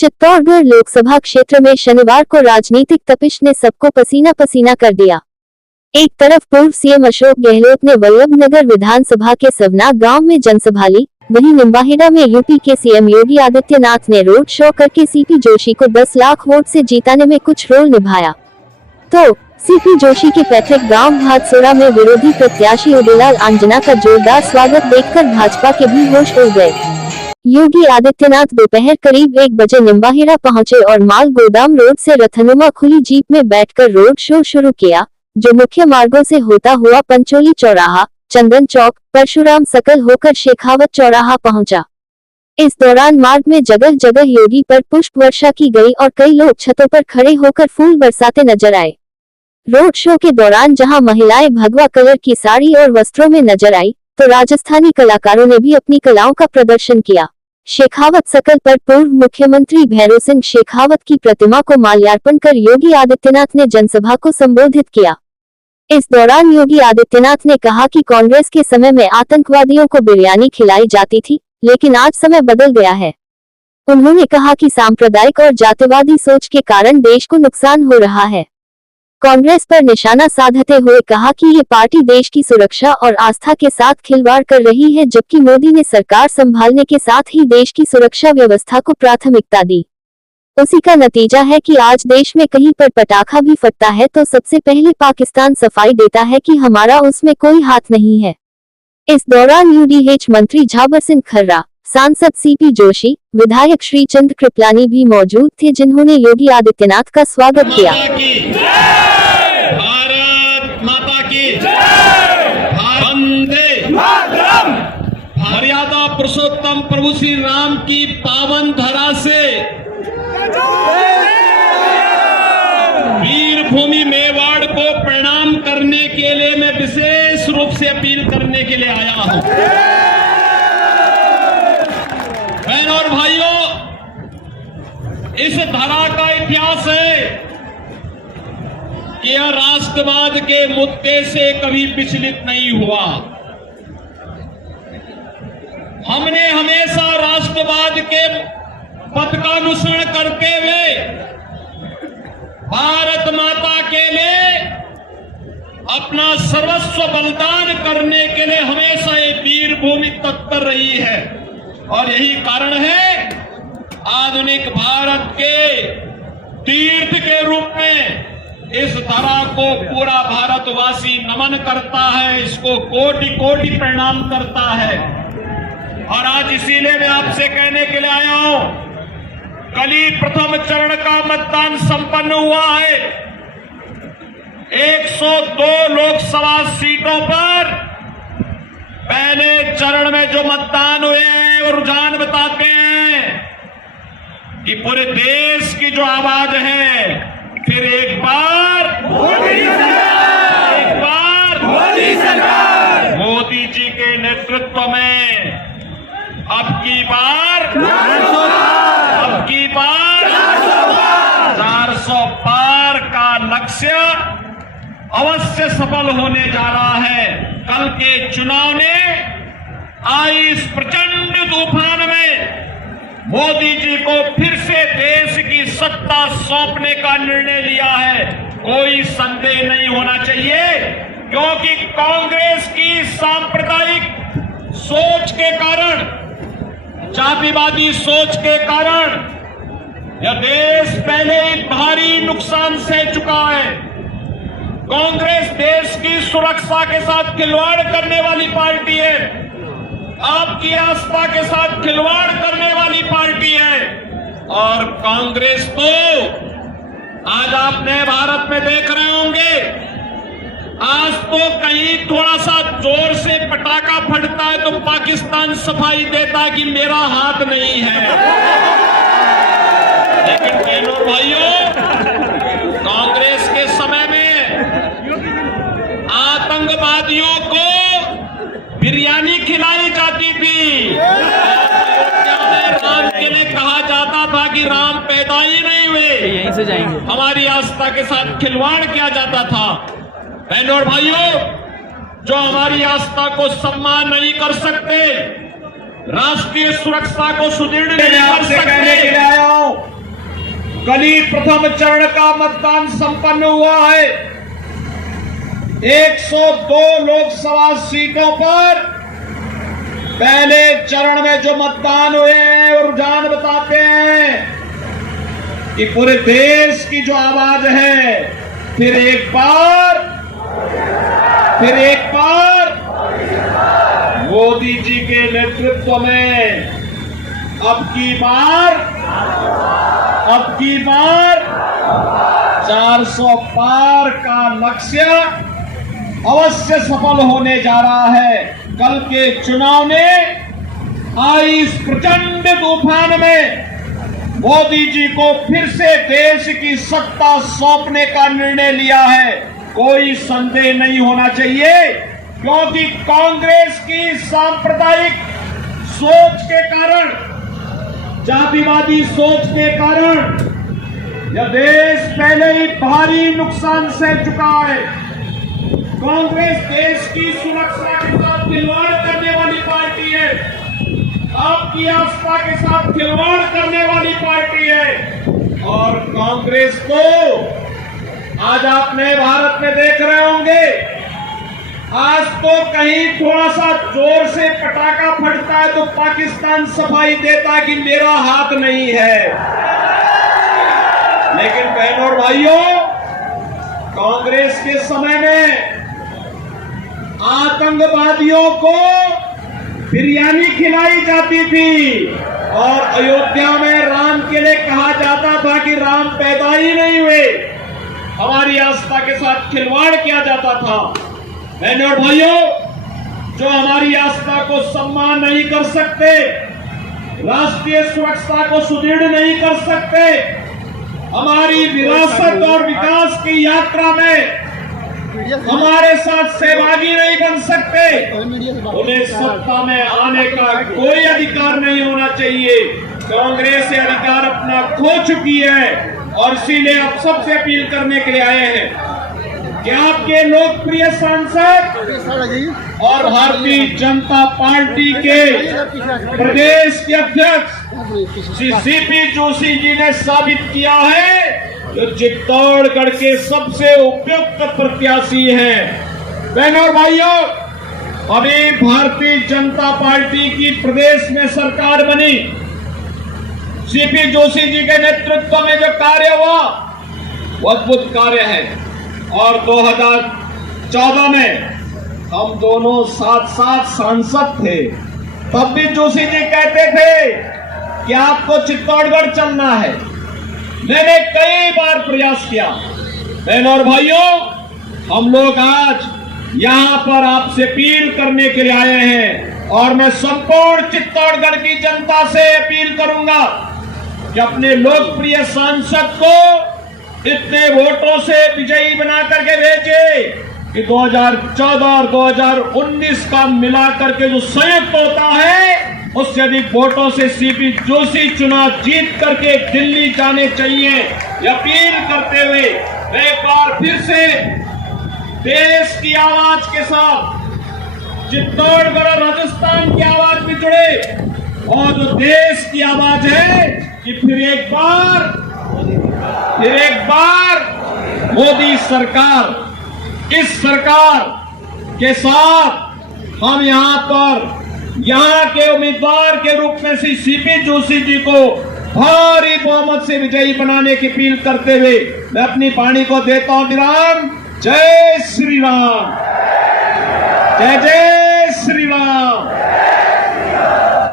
चित्तौड़गढ़ लोकसभा क्षेत्र में शनिवार को राजनीतिक तपिश ने सबको पसीना पसीना कर दिया। एक तरफ पूर्व सीएम अशोक गहलोत ने वल्लभनगर विधानसभा के सवना गांव में जनसभा ली, वहीं निम्बाहेड़ा में यूपी के सीएम योगी आदित्यनाथ ने रोड शो करके सीपी जोशी को 10 लाख वोट से जीताने में कुछ रोल निभाया। तो सीपी जोशी के पैतृक गांव भादसोरा में विरोधी प्रत्याशी उदयलाल आंजना का जोरदार स्वागत देखकर भाजपा के भी होश उड़ गए। योगी आदित्यनाथ दोपहर करीब 1 बजे निम्बाहेड़ा पहुंचे और माल गोदाम रोड से रथनुमा खुली जीप में बैठकर रोड शो शुरू किया, जो मुख्य मार्गों से होता हुआ पंचोली चौराहा, चंदन चौक, परशुराम सर्कल होकर शेखावत चौराहा पहुंचा। इस दौरान मार्ग में जगह जगह योगी पर पुष्प वर्षा की गई और कई लोग छतों पर खड़े होकर फूल बरसाते नजर आए। रोड शो के दौरान जहां महिलाएं भगवा कलर की साड़ी और वस्त्रों में नजर आई, तो राजस्थानी कलाकारों ने भी अपनी कलाओं का प्रदर्शन किया। शेखावत सर्कल पर पूर्व मुख्यमंत्री भैरों सिंह शेखावत की प्रतिमा को माल्यार्पण कर योगी आदित्यनाथ ने जनसभा को संबोधित किया। इस दौरान योगी आदित्यनाथ ने कहा कि कांग्रेस के समय में आतंकवादियों को बिरयानी खिलाई जाती थी, लेकिन आज समय बदल गया है। उन्होंने कहा कि सांप्रदायिक और जातिवादी सोच के कारण देश को नुकसान हो रहा है। कांग्रेस पर निशाना साधते हुए कहा कि ये पार्टी देश की सुरक्षा और आस्था के साथ खिलवाड़ कर रही है, जबकि मोदी ने सरकार संभालने के साथ ही देश की सुरक्षा व्यवस्था को प्राथमिकता दी। उसी का नतीजा है कि आज देश में कहीं पर पटाखा भी फटता है तो सबसे पहले पाकिस्तान सफाई देता है कि हमारा उसमें कोई हाथ नहीं है। इस दौरान यूडीएच मंत्री झाबर सिंह खर्रा, सांसद सीपी जोशी, विधायक श्रीचंद्र कृपलानी भी मौजूद थे, जिन्होंने योगी आदित्यनाथ का स्वागत किया। भारत माता की वंदे मातरम। मर्यादा पुरुषोत्तम प्रभु श्री राम की पावन धरा से वीर भूमि मेवाड़ को प्रणाम करने के लिए मैं विशेष रूप से अपील करने के लिए आया हूं। बहनों और भाइयों, इस धरा का इतिहास है कि यह राष्ट्रवाद के मुद्दे से कभी विचलित नहीं हुआ। हमने हमेशा राष्ट्रवाद के पथ का अनुसरण करते हुए भारत माता के लिए अपना सर्वस्व बलिदान करने के लिए हमेशा ये वीर भूमि तत्पर रही है। और यही कारण है आधुनिक भारत के तीर्थ के रूप में इस धरा को पूरा भारतवासी नमन करता है, इसको कोटि कोटि प्रणाम करता है। और आज इसीलिए मैं आपसे कहने के लिए आया हूं, कल ही प्रथम चरण का मतदान संपन्न हुआ है। 102 लोकसभा सीटों पर पहले चरण में जो मतदान हुए हैं वो रुझान बताते हैं कि पूरे देश की जो आवाज है, फिर एक बार मोदी सरकार, मोदी जी के नेतृत्व में अब की बार 400 पार का लक्ष्य अवश्य सफल होने जा रहा है। कल के चुनाव ने आई इस प्रचंड तूफान में मोदी जी को फिर से देश की सत्ता सौंपने का निर्णय लिया है, कोई संदेह नहीं होना चाहिए। क्योंकि कांग्रेस की सांप्रदायिक सोच के कारण, जातिवादी सोच के कारण यह देश पहले ही भारी नुकसान सह चुका है। कांग्रेस देश की सुरक्षा के साथ खिलवाड़ करने वाली पार्टी है, आपकी आस्था के साथ खिलवाड़ करने वाली पार्टी है। और कांग्रेस तो आज आपने भारत में देख रहे होंगे, आज तो कहीं थोड़ा सा जोर से पटाखा फटता है तो पाकिस्तान सफाई देता है कि मेरा हाथ नहीं है। लेकिन बहनों भाइयों, कांग्रेस के समय में आतंकवादियों को बिरयानी खिलाई जाती थी। राम के लिए कहा जाता था कि राम पैदा ही नहीं हुए, यहीं से जाएंगे। हमारी आस्था के साथ खिलवाड़ किया जाता था। बहनों और भाइयों, जो हमारी आस्था को सम्मान नहीं कर सकते, राष्ट्रीय सुरक्षा को सुदृढ़ नहीं कर सकते, कल ही प्रथम चरण का मतदान संपन्न हुआ है। 102 लोकसभा सीटों पर पहले चरण में जो मतदान हुए हैं और रुझान बताते हैं कि पूरे देश की जो आवाज है फिर एक बार मोदी जी के नेतृत्व में अब की बार 400 पार का लक्ष्य अवश्य सफल होने जा रहा है। कल के चुनाव ने आई इस प्रचंड तूफान में मोदी जी को फिर से देश की सत्ता सौंपने का निर्णय लिया है। कोई संदेह नहीं होना चाहिए, क्योंकि कांग्रेस की सांप्रदायिक सोच के कारण, जातिवादी सोच के कारण यह देश पहले ही भारी नुकसान सह चुका है। कांग्रेस देश की सुरक्षा के साथ खिलवाड़ करने वाली पार्टी है, आपकी आस्था के साथ खिलवाड़ करने वाली पार्टी है। और कांग्रेस को आज आप नए भारत में देख रहे होंगे, आज तो कहीं थोड़ा सा जोर से पटाखा फटता है तो पाकिस्तान सफाई देता कि मेरा हाथ नहीं है। लेकिन बहनों और भाइयों, कांग्रेस के समय में आतंकवादियों को बिरयानी खिलाई जाती थी और अयोध्या में राम के लिए कहा जाता था कि राम पैदा ही नहीं हुए। हमारी आस्था के साथ खिलवाड़ किया जाता था। बहनों और भाइयों, जो हमारी आस्था को सम्मान नहीं कर सकते, राष्ट्रीय सुरक्षा को सुदृढ़ नहीं कर सकते, हमारी विरासत और विकास की यात्रा में हमारे साथ सहभागी नहीं बन सकते, उन्हें सत्ता में आने का कोई अधिकार नहीं होना चाहिए। कांग्रेस ये अधिकार अपना खो चुकी है और इसीलिए आप सबसे अपील करने के लिए आए हैं कि आपके लोकप्रिय सांसद और भारतीय जनता पार्टी के प्रदेश के अध्यक्ष श्री सीपी जोशी जी ने साबित किया है जो चित्तौड़गढ़ के सबसे उपयुक्त प्रत्याशी हैं। बहनों और भाइयों, अभी भारतीय जनता पार्टी की प्रदेश में सरकार बनी, सीपी जोशी जी के नेतृत्व में जो कार्य हुआ वो अद्भुत कार्य है। और 2014 में हम दोनों साथ साथ सांसद थे, तब भी जोशी जी कहते थे कि आपको चित्तौड़गढ़ चलना है। मैंने कई बार प्रयास किया। बहनों और भाइयों, हम लोग आज यहां पर आपसे अपील करने के लिए आए हैं और मैं संपूर्ण चित्तौड़गढ़ की जनता से अपील करूंगा कि अपने लोकप्रिय सांसद को इतने वोटों से विजयी बना करके भेजे कि 2014 और 2019 का मिला करके जो संयुक्त होता है उससे अधिक वोटों से सीपी जोशी चुनाव जीत करके दिल्ली जाने चाहिए। यह अपील करते हुए मैं एक बार फिर से देश की आवाज के साथ चित्तौड़गढ़ और राजस्थान की आवाज में जुड़े और जो देश की आवाज है कि फिर एक बार मोदी सरकार, इस सरकार के साथ हम यहाँ के उम्मीदवार के रूप में श्री सीपी जोशी जी को भारी बहुमत से विजयी बनाने की अपील करते हुए मैं अपनी वाणी को देता हूं विराम। जय श्री राम, जय जय श्री राम।